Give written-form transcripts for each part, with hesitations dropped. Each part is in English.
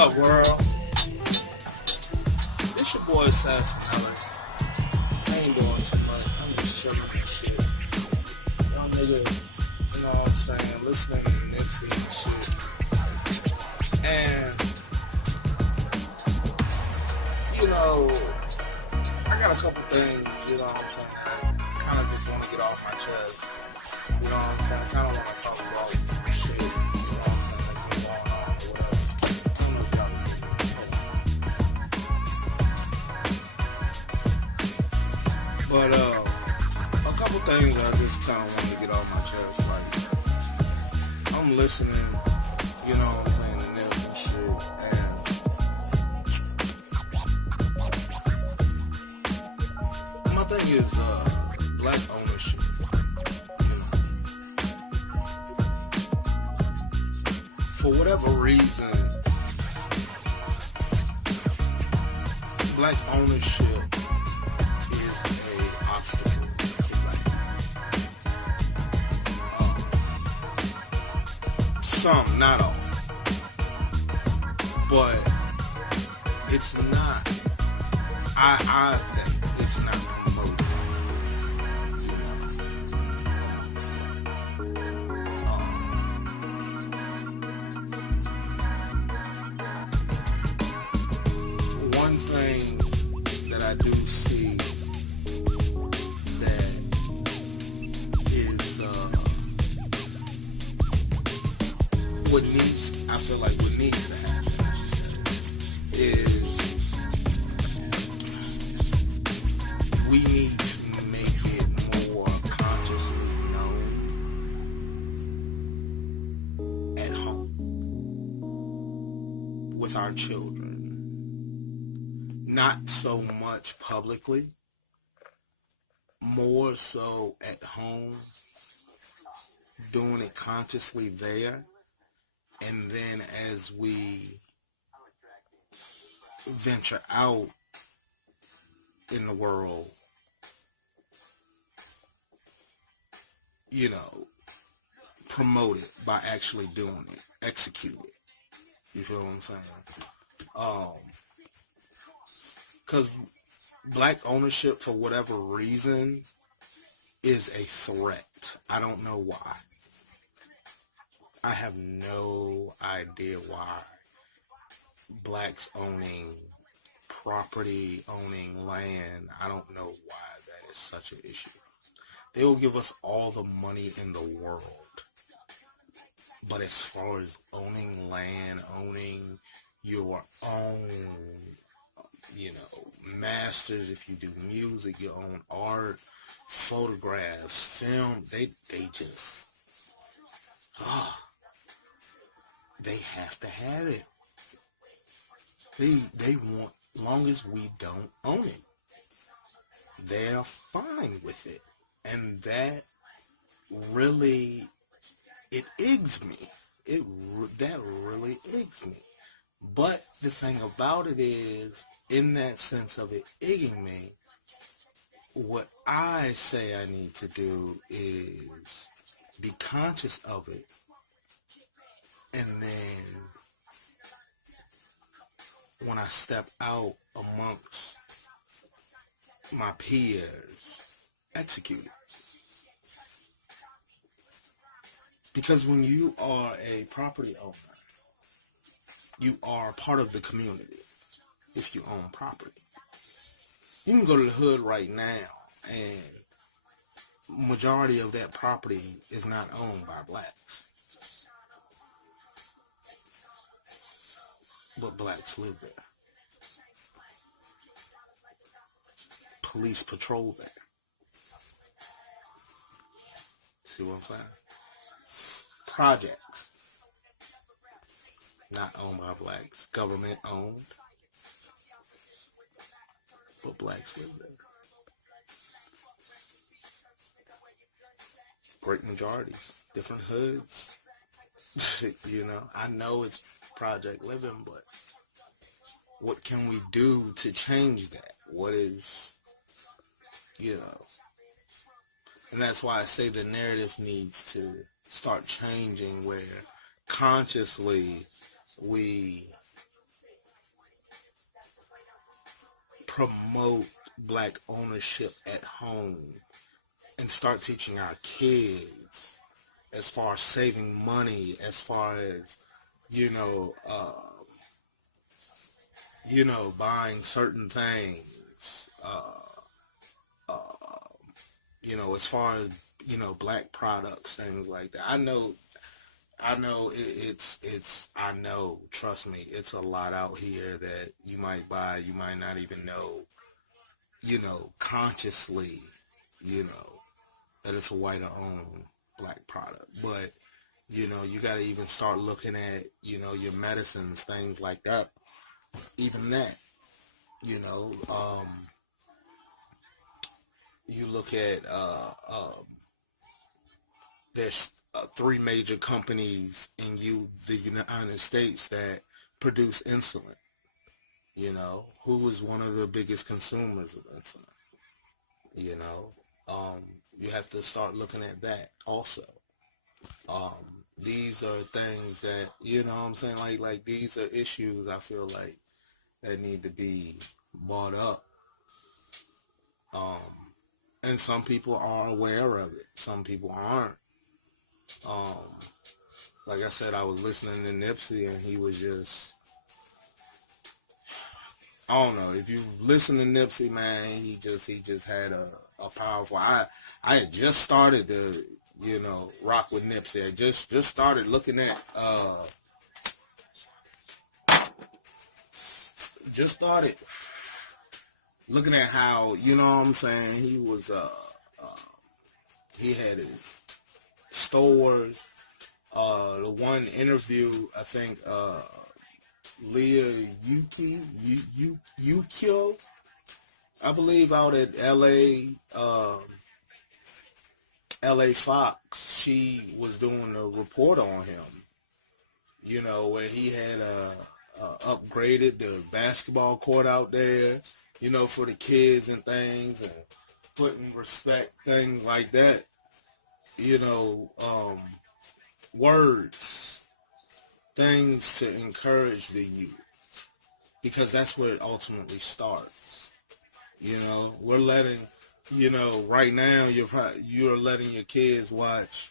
up, world? It's your boy AssassinelliTV. I ain't doing too much. I'm just chilling and shit. Young nigga, you know what I'm saying? Listening to Nipsey and shit. And, you know, I got a couple things, you know what I'm saying, that I kind of just want to get off my chest. You know what I'm saying? I kind of want to talk about shit, you know what I'm saying, that's been going on or whatever. I don't know if y'all can hear me. But, a couple things I just kind of want to get off my chest. Like, I'm listening, you know what I'm saying, to Nip and shit, and my thing is, black ownership, you know. For whatever reason, black ownership is a obstacle for black people. Some, not all. But it's not, I think it's not promoted, you know, amongst one thing that I do see that is I feel like what needs to happen, I should say, is we need to make it more consciously known at home with our children. Not so much publicly, more so at home, doing it consciously there, and then as we venture out in the world, you know, promote it by actually doing it, execute it. You feel what I'm saying? Because black ownership, for whatever reason, is a threat. I don't know why. I have no idea why blacks owning property, owning land, I don't know why that is such an issue. They will give us all the money in the world. But as far as owning land, owning your own, you know, masters, if you do music, your own art, photographs, film, they just, they have to have it. They want, long as we don't own it, they're fine with it. And that really, it eggs me. That really eggs me. But the thing about it is, in that sense of it egging me, what I say I need to do is be conscious of it, and then when I step out amongst my peers, execute it. Because when you are a property owner, you are part of the community if you own property. You can go to the hood right now and majority of that property is not owned by blacks. But blacks live there. Police patrol there. See what I'm saying? Projects. Not owned by blacks. Government owned. But blacks live there. Great majorities. Different hoods. You know, I know it's project living, but what can we do to change that? What is, you know, and that's why I say the narrative needs to start changing, where consciously we promote black ownership at home and start teaching our kids as far as saving money, as far as, you know, buying certain things, as far as, black products, things like that. I know, trust me, it's a lot out here that you might buy, you might not even know, consciously, that it's a white owned black product. But, you got to even start looking at, your medicines, things like that. Even that, you know, you look at, there's three major companies in the United States that produce insulin. Who is one of the biggest consumers of insulin? You know, you have to start looking at that also. These are things that, what I'm saying, like these are issues I feel like that need to be brought up. And some people are aware of it. Some people aren't. Like I said, I was listening to Nipsey and he was just, I don't know. If you listen to Nipsey, man, he just had a powerful. I had just started to, rock with Nipsey. I just started looking at, how, what I'm saying, he was, he had his stores. The one interview, I think, Leah Yukio, I believe, out at LA Fox, she was doing a report on him, where he had upgraded the basketball court out there, for the kids and things, and putting respect, things like that, words, things to encourage the youth, because that's where it ultimately starts. We're letting, right now you're letting your kids watch,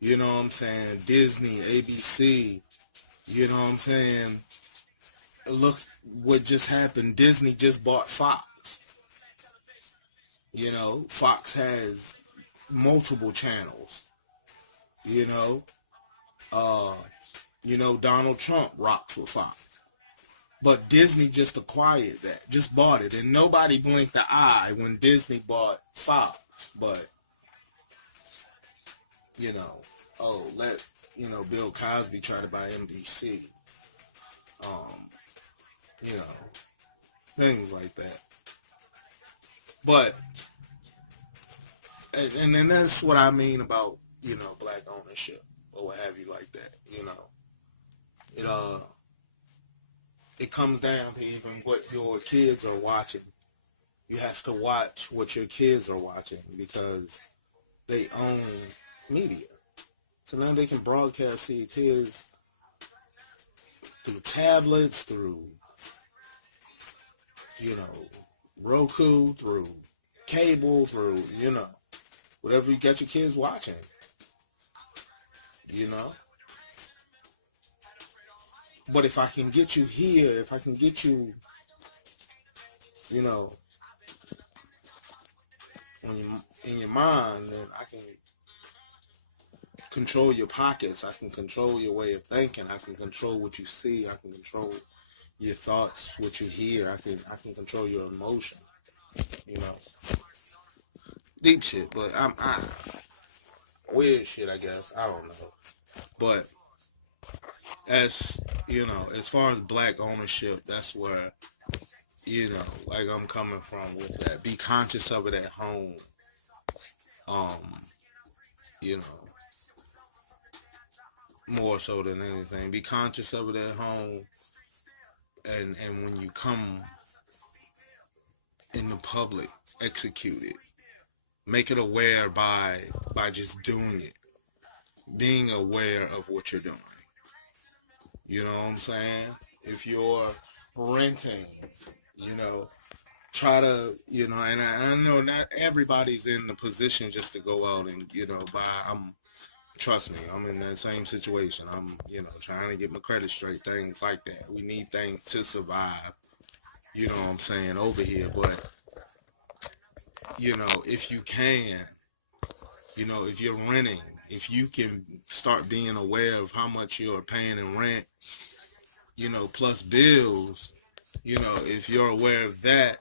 Disney, ABC, look what just happened. Disney just bought Fox. Fox has multiple channels. Donald Trump rocks with Fox. But Disney just acquired that, just bought it, and nobody blinked the eye when Disney bought Fox. But, let, Bill Cosby try to buy NBC. Things like that. But, and then that's what I mean about, black ownership, or what have you, like that, it comes down to even what your kids are watching. You have to watch what your kids are watching, because they own media. So now they can broadcast to your kids through tablets, through, Roku, through cable, through, whatever you got your kids watching, But if I can get you here, if I can get you, in your mind, then I can control your pockets. I can control your way of thinking. I can control what you see. I can control your thoughts, what you hear. I can control your emotion. Deep shit, but I weird shit, I guess. I don't know. But as as far as black ownership, that's where, like I'm coming from with that. Be conscious of it at home. You know, more so than anything. Be conscious of it at home, and when you come in the public, execute it. Make it aware by just doing it. Being aware of what you're doing. You know what I'm saying? If you're renting, try to, and I know not everybody's in the position just to go out and, buy. Trust me, I'm in that same situation. I'm, trying to get my credit straight, things like that. We need things to survive, you know what I'm saying, over here. But, if you can, if you're renting, if you can start being aware of how much you're paying in rent, plus bills, if you're aware of that,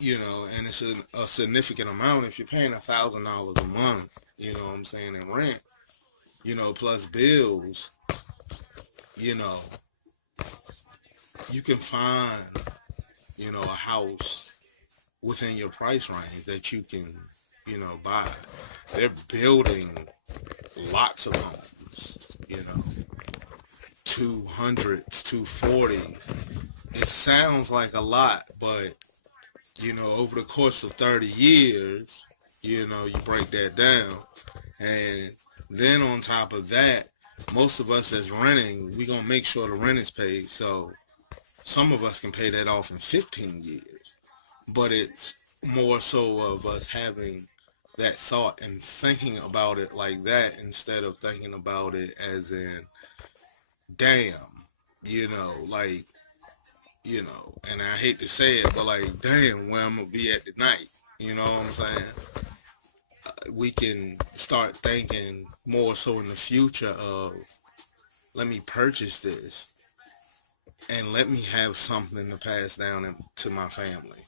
and it's a significant amount. If you're paying $1,000 a month, you know what I'm saying, in rent, plus bills, you know, you can find, a house within your price range that you can, buy. They're building lots of homes, 200s, 240s. It sounds like a lot, but over the course of 30 years, you break that down. And then on top of that, most of us that's renting, we going to make sure the rent is paid. So some of us can pay that off in 15 years. But it's more so of us having that thought and thinking about it like that instead of thinking about it as in, damn, like, and I hate to say it, but like, damn, where I'm going to be at tonight. You know what I'm saying? We can start thinking more so in the future of, let me purchase this and let me have something to pass down to my family.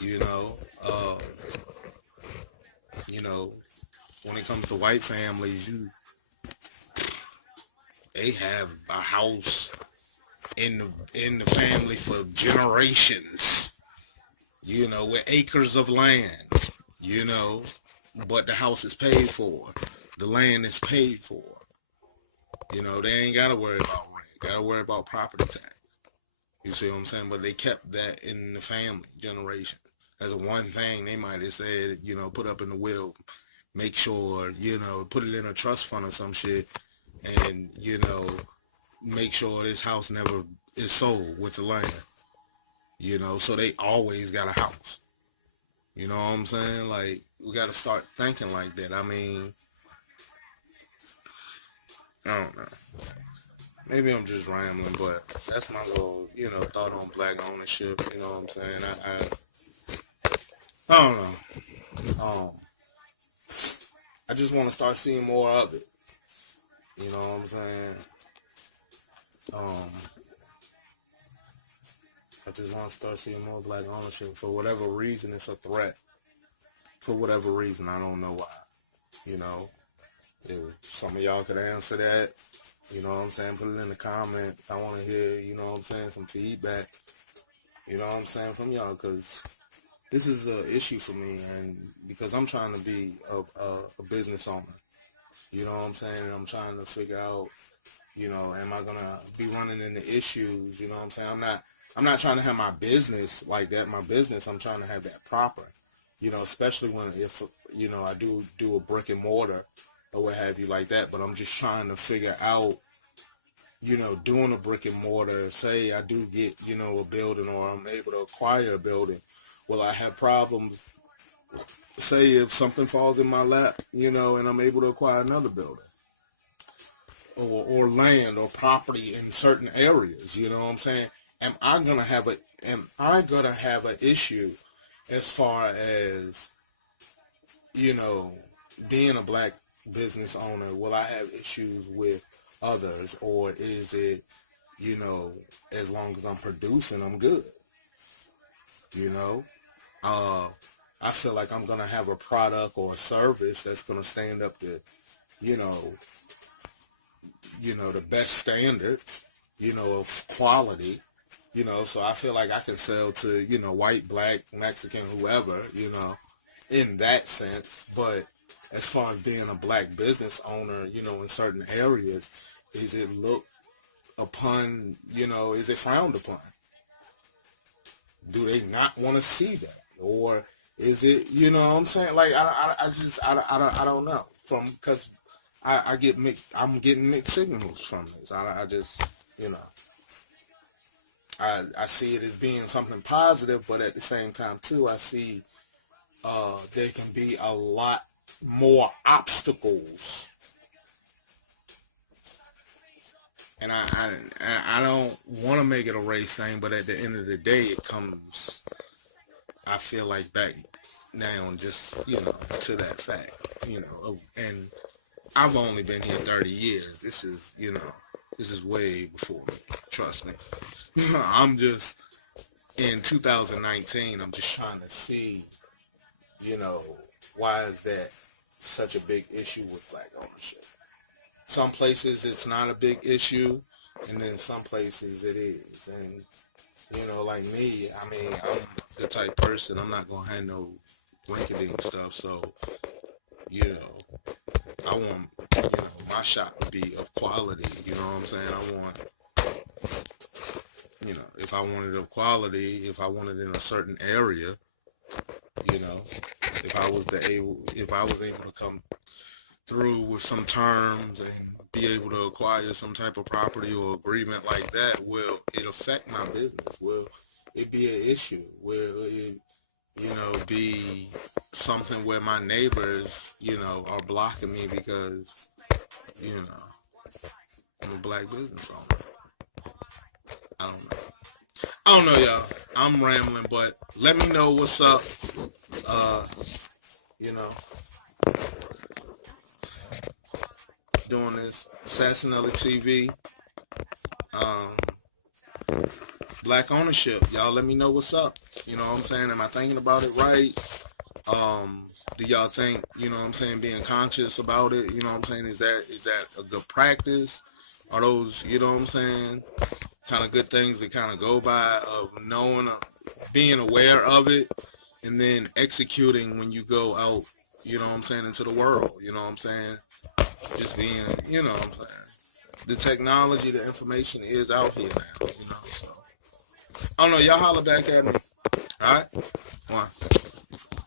You know, uh, when it comes to white families, they have a house in the family for generations. With acres of land. But the house is paid for. The land is paid for. They ain't gotta worry about rent. Gotta worry about property tax. You see what I'm saying? But they kept that in the family generation. As a one thing they might have said, put up in the will, make sure, put it in a trust fund or some shit, and, make sure this house never is sold with the land. So they always got a house. You know what I'm saying? Like, we got to start thinking like that. I mean, I don't know. Maybe I'm just rambling, but that's my little, thought on black ownership. You know what I'm saying? I don't know. I just want to start seeing more of it. You know what I'm saying? I just want to start seeing more black ownership. For whatever reason, it's a threat. For whatever reason, I don't know why. If some of y'all could answer that, you know what I'm saying, put it in the comments. I want to hear, you know what I'm saying, some feedback, you know what I'm saying, from y'all, because this is an issue for me, and because I'm trying to be a business owner, you know what I'm saying, and I'm trying to figure out, am I going to be running into issues, you know what I'm saying. I'm not trying to have my business like that. My business, I'm trying to have that proper, especially if I do a brick and mortar or what have you like that. But I'm just trying to figure out, doing a brick and mortar, say I do get, a building, or I'm able to acquire a building. Will I have problems, say if something falls in my lap, and I'm able to acquire another building? Or land or property in certain areas, you know what I'm saying? Am I gonna have an issue as far as, being a black business owner? Will I have issues with others, or is it, as long as I'm producing, I'm good? I feel like I'm gonna have a product or a service that's gonna stand up to, you know, the best standards, of quality, so I feel like I can sell to, white, black, Mexican, whoever, in that sense. But as far as being a black business owner, in certain areas, is it looked upon, is it frowned upon? Do they not want to see that? Or is it, what I'm saying? Like, I don't know. Because I'm getting mixed signals from this. I just, I see it as being something positive, but at the same time too, I see there can be a lot more obstacles, and I don't want to make it a race thing, but at the end of the day, it comes. I feel like back now, just to that fact, and I've only been here 30 years. This is way before me. Trust me. I'm just in 2019. I'm just trying to see, you know, why is that such a big issue with black ownership? Some places it's not a big issue, and then some places it is. And like me, I mean, I'm the type person, I'm not gonna have no rinky-dink stuff. So, you know, I want my shop to be of quality. You know what I'm saying? I want, if I wanted of quality, if I wanted in a certain area, if I was able to come through with some terms and be able to acquire some type of property or agreement like that, will it affect my business? Will it be an issue? Will it, be something where my neighbors, are blocking me because, I'm a black business owner? I don't know. I don't know, y'all. I'm rambling, but let me know what's up. You know, doing this AssassinelliTV. Black ownership. Y'all let me know what's up. You know what I'm saying? Am I thinking about it right? Do y'all think, being conscious about it, is that a good practice? Are those, kind of good things to kind of go by, of knowing, being aware of it, and then executing when you go out, into the world, just being, the technology, the information is out here now, so. I don't know, y'all holler back at me. Alright? One.